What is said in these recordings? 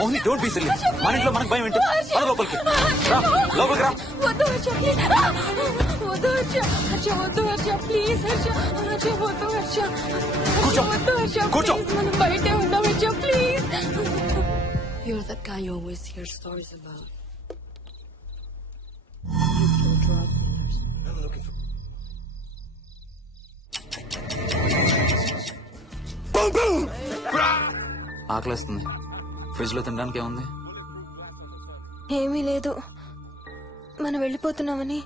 Mohini don't be silly. మన ఇంట్లో మనకు భయం ఏంటి? మన లోపలికి రా, లోపలికి రా. వద్దు హర్ష ప్లీజ్, వద్దు హర్ష, హర్ష వద్దు హర్ష ప్లీజ్, హర్ష హర్ష వద్దు హర్ష, కూర్చో. వద్దు హర్ష కూర్చో. ప్లీజ్, మనం బయటే ఉందాం Harsha please. You're the guy you always hear stories about. You kill drug dealers. ఆకలిస్తుంది. ఫ్రిడ్జ్ లో తినడానికి ఏముంది? ఏమీ లేదు, మనం వెళ్ళిపోతున్నామని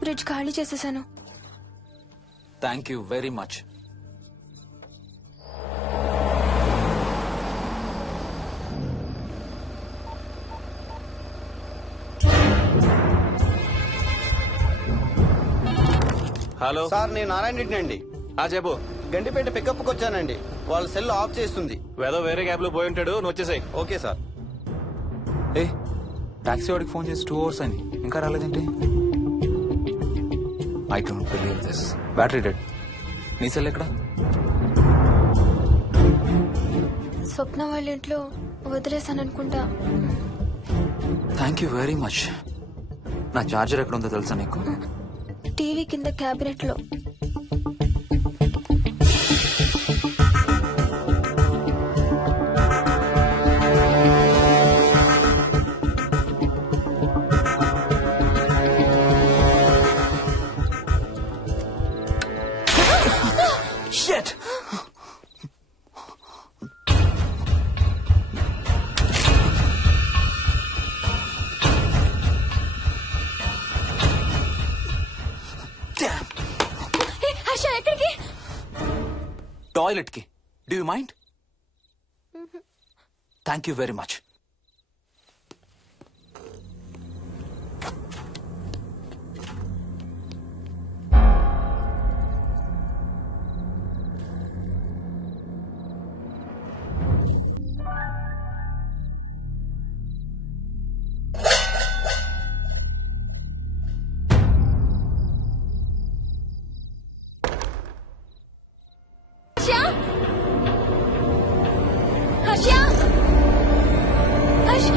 ఫ్రిడ్జ్ ఖాళీ చేసేసాను. Thank you very much. Hello sir, నేను నారాయణ రెడ్డి అండి. చెప్పు. గండిపేట పికప్కి వచ్చానండి. వాళ్ళ సెల్ ఆఫ్ చేస్తుంది. వేదో వేరే క్యాబ్ లో పోయి ఉంటాడు, నువ్వు వచ్చేసాయి. Okay sir. ఏ టాక్సీ వాడికి ఫోన్ చేసి 2 hours అని ఇంకా రాలేదేంటి? I don't believe this. Battery dead. నీ సెల్ ఎక్కడ? స్వప్న వాళ్ళ ఇంట్లో వదిలేసాను అనుకుంటా. Thank you very much. నా చార్జర్ ఎక్కడ ఉందో తెలుసా నీకు? టీవీ కింద క్యాబినెట్ లో. Shit! Damn! హర్ష ఎక్కడికి? టాయిలెట్ కి. Do you mind? Thank you very much. Harsha, Harsha, Harsha.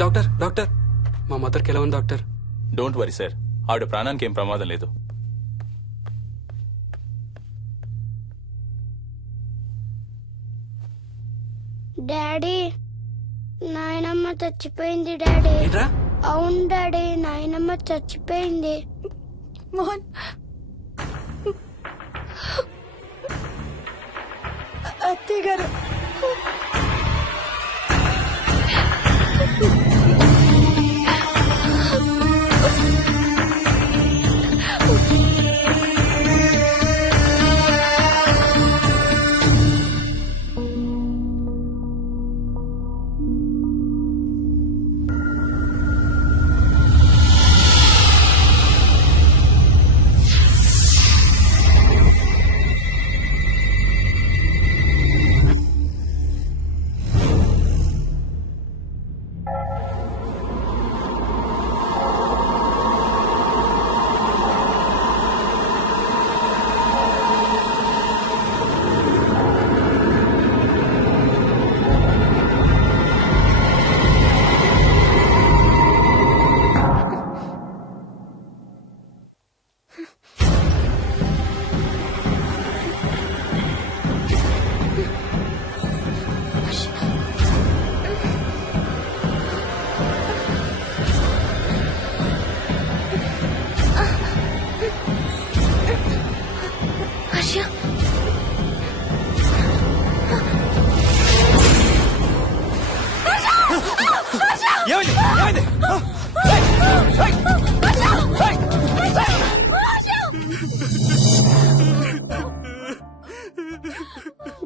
Doctor doctor, మా మదర్కి ఎలా ఉంది డాక్టర్? డోంట్ వరీ సార్, ఆవిడ ప్రాణానికి ఏం ప్రమాదం లేదు. డాడీ, నాయనమ్మ చచ్చిపోయింది డాడీ. ఏంట్రా? అవును డాడీ, నాయనమ్మ చచ్చిపోయింది. మోహన్, అత్తయ్య గారు. హర్ష ఏమైంది ఏమైంది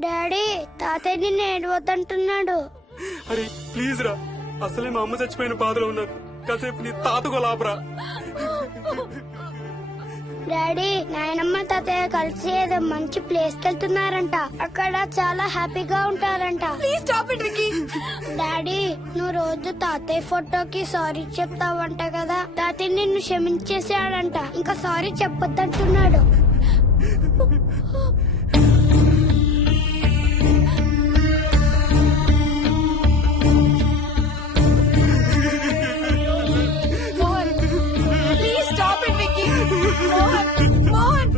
డాడీ తాతయ్య నిన్ను ఏడవద్దంటున్నాడు. అరే ప్లీజ్ రా, అసలే మా అమ్మ చచ్చిపోయిన బాధలో ఉన్నాను. కాసేపు నీ తాతకు లాభరా. డాడీ నాయనమ్మ తాతయ్య కలిసి ఏదో మంచి ప్లేస్ కి వెళ్తున్నారంట. అక్కడ చాలా హ్యాపీగా ఉంటారంట. Please stop it Vicky. Daddy నువ్వు రోజు తాతయ్య ఫోటోకి సారీ చెప్తావంట కదా. తాతయ్య నిన్ను క్షమించేసాడంట. ఇంకా సారీ చెప్పొద్దంటున్నాడు. Mohan please stop it Vicky. Mohan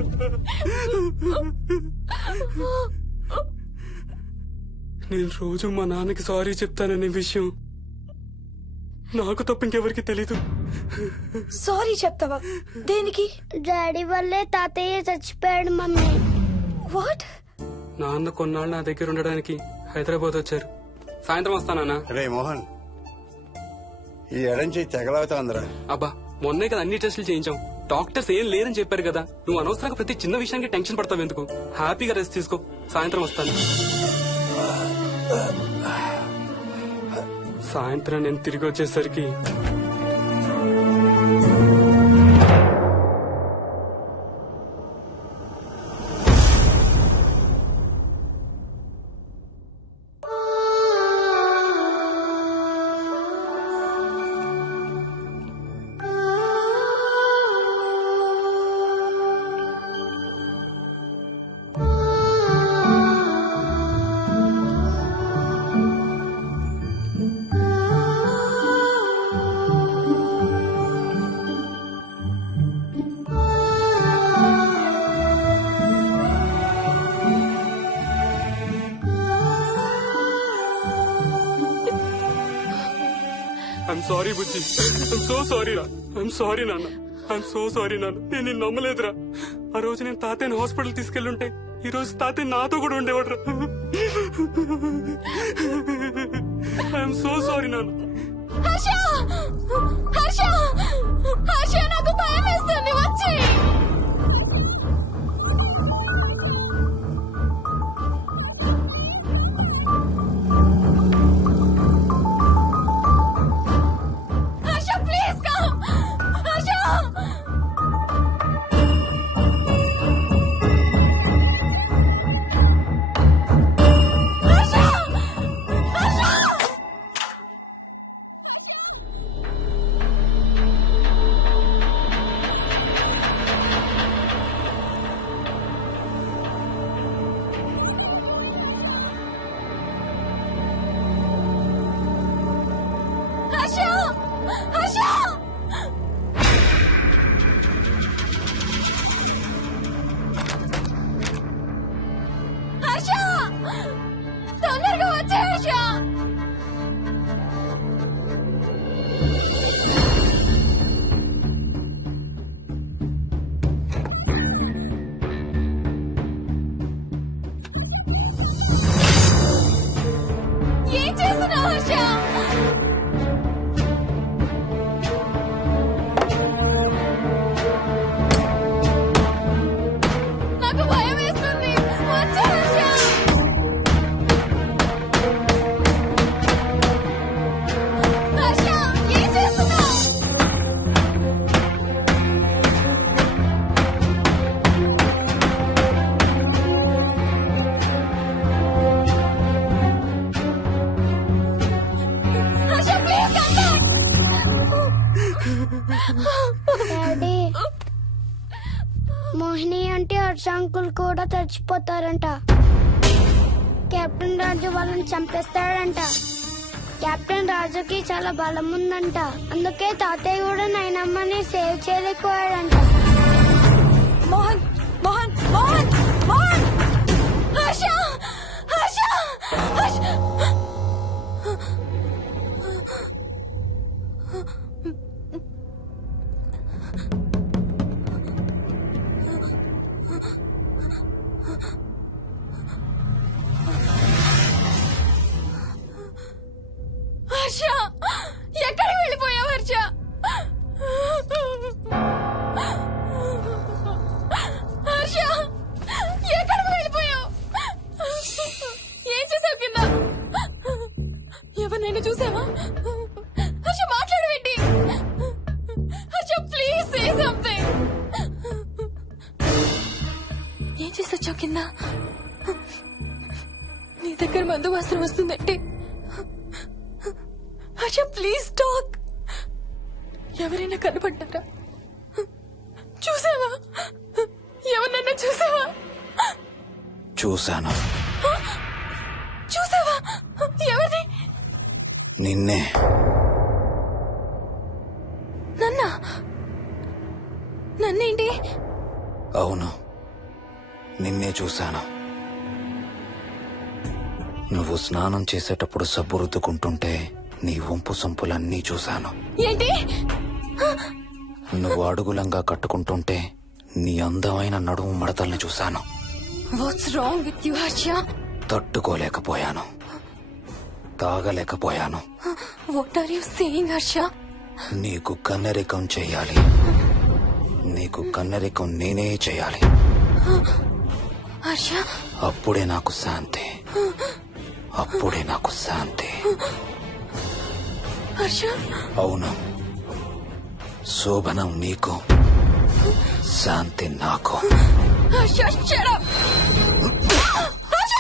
నేను రోజు మా నాన్నకి సారీ చెప్తాననే విషయం నాకు తప్ప ఇంకెవరికి తెలీదు. సారీ చెప్తావా? దేనికి? డాడీ వల్లే తాతయ్య చచ్చిపోయాడు మమ్మీ. వాట్? నాన్న కొన్నాళ్ళు నా దగ్గర ఉండడానికి హైదరాబాద్ వచ్చారు. సాయంత్రం వస్తానా? రే మోహన్, ఈ ఎడం చేయి తెగలవుతాందిరా. అబ్బా మొన్నే కదా అన్ని టెస్టులు చేయించాం. డాక్టర్స్ ఏం లేదని చెప్పారు కదా. నువ్వు అనవసరంగా ప్రతి చిన్న విషయానికి టెన్షన్ పడతావు ఎందుకు? హ్యాపీగా రెస్ట్ తీసుకో. సాయంత్రం వస్తాను. సాయంత్రం నేను తిరిగి వచ్చేసరికి I'm sorry Bujji. I'm so sorry రా. ఐఎమ్ సారీ నాన్న. ఐఎమ్ సో సారీ నాన్న. నేను నిన్ను నమ్మలేదురా. ఆ రోజు నేను తాతయ్యని హాస్పిటల్ తీసుకెళ్ళుంటే ఈ రోజు తాతయ్య నాతో కూడా ఉండేవాడు రా. ఐఎమ్ సో సారీ నాన్న. హర్ష హర్ష హర్ష నాకు భయం వేస్తుంది. వచ్చి హర్ష ప్లీజ్ కమ్. హర్ష హర్ష హర్ష హర్ష తొందరగా వచ్చే హర్ష. ఏం చేస్తున్నావు హర్ష? నాకు భయం వేస్తుంది. వచ్చే హర్ష. హర్ష ఏం చేస్తున్నావు? Harsha please come back. Daddy Mohini అంటే హర్ష అంకుల్ కూడా చచ్చిపోతారంట. కెప్టెన్ రాజు వాళ్ళని చంపేస్తాడంట. కెప్టెన్ రాజుకి చాలా బలం ఉందంట. అందుకే తాతయ్య కూడా నాయనమ్మని సేవ్ చేయలేకపోయాడంట. మోహన్ మోహన్ మోహన్ మోహన్ హర్ష హర్ష హర్ష హర్ష ఎక్కడికి వెళ్ళిపోయావు హర్ష? హర్ష ఎక్కడికి వెళ్ళిపోయావు? ఏం చేసావు కింద? ఎవరినైనా చూసావా? హర్ష మాట్లాడవేంటి? Harsha please say something. ఏం చేసొచ్చావు కింద? నీ దగ్గర మందు వాసన వస్తుందంటే హర్ష ప్లీజ్ టాక్. ఎవరైనా కనపడ్డారా? చూసావా? ఎవరినైనా చూసావా? చూశాను. చూసావా? ఎవరిని? నిన్నే. నన్నేంటి? అవును, నిన్నే చూశాను. నువ్వు స్నానం చేసేటప్పుడు సబ్బు రుద్దుకుంటుంటే నీ వంపు సొంపులన్నీ చూశాను. ఏంటి? నువ్వు అడుగులంగా కట్టుకుంటుంటే నీ అందమైన నడుము మడతల్ని చూశాను. What's wrong with you Harsha? తట్టుకోలేకపోయాను, తాగలేకపోయాను. What are you saying Harsha? నీకు కన్నరికం చెయ్యాలి. నీకు కన్నరికం నేనే చేయాలి. హర్ష అప్పుడే నాకు శాంతి. అప్పుడే నాకు శాంతి. హర్ష అవును, శోభనం నీకు, శాంతి నాకు. Harsha shut up. హర్ష